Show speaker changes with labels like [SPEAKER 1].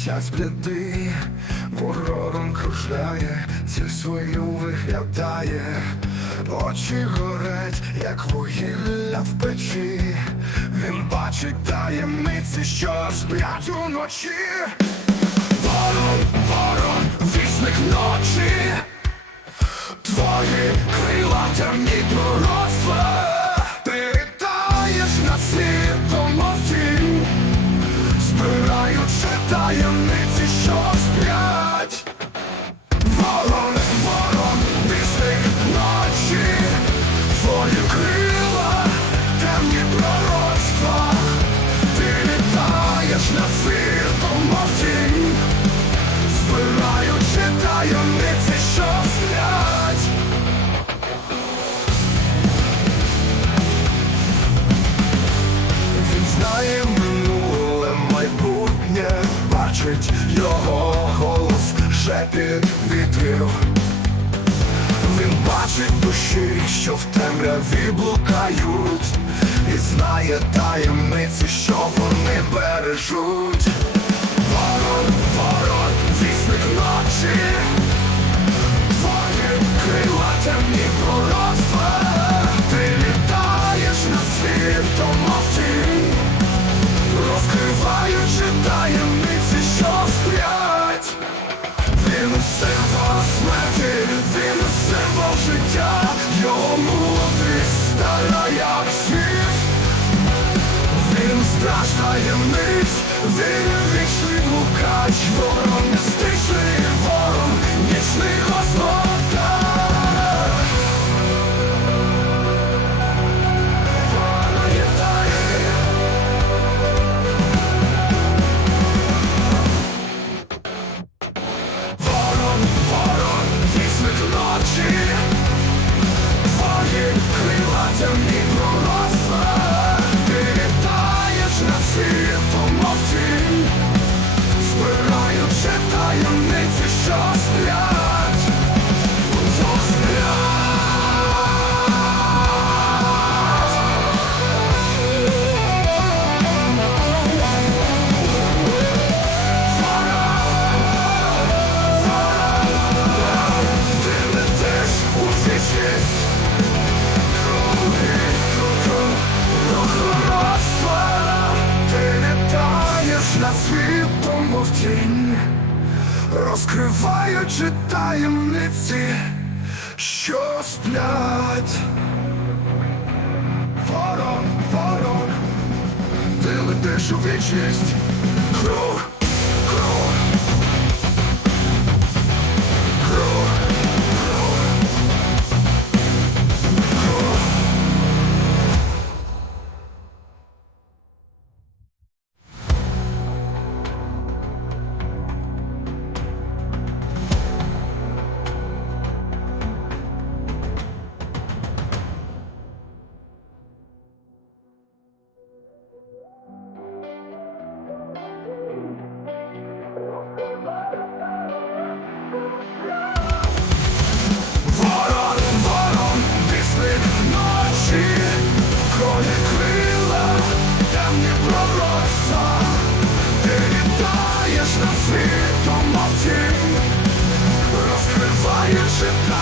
[SPEAKER 1] сліди, ворогом кружляє, ціль свою виглядає, очі горять, як вугілля в печі. Він бачить таємниці, що сплять уночі. Ворон, ворон, вісник ночі. Твої крила темні бачить його голос, шепіт вітрів. Він бачить душі, що в темряві блукають, і знає таємниці, що вони бережуть. Тінь, розкриваючи таємниці, що сплять. Ворон, ворон, ти летиш у вічність, круг,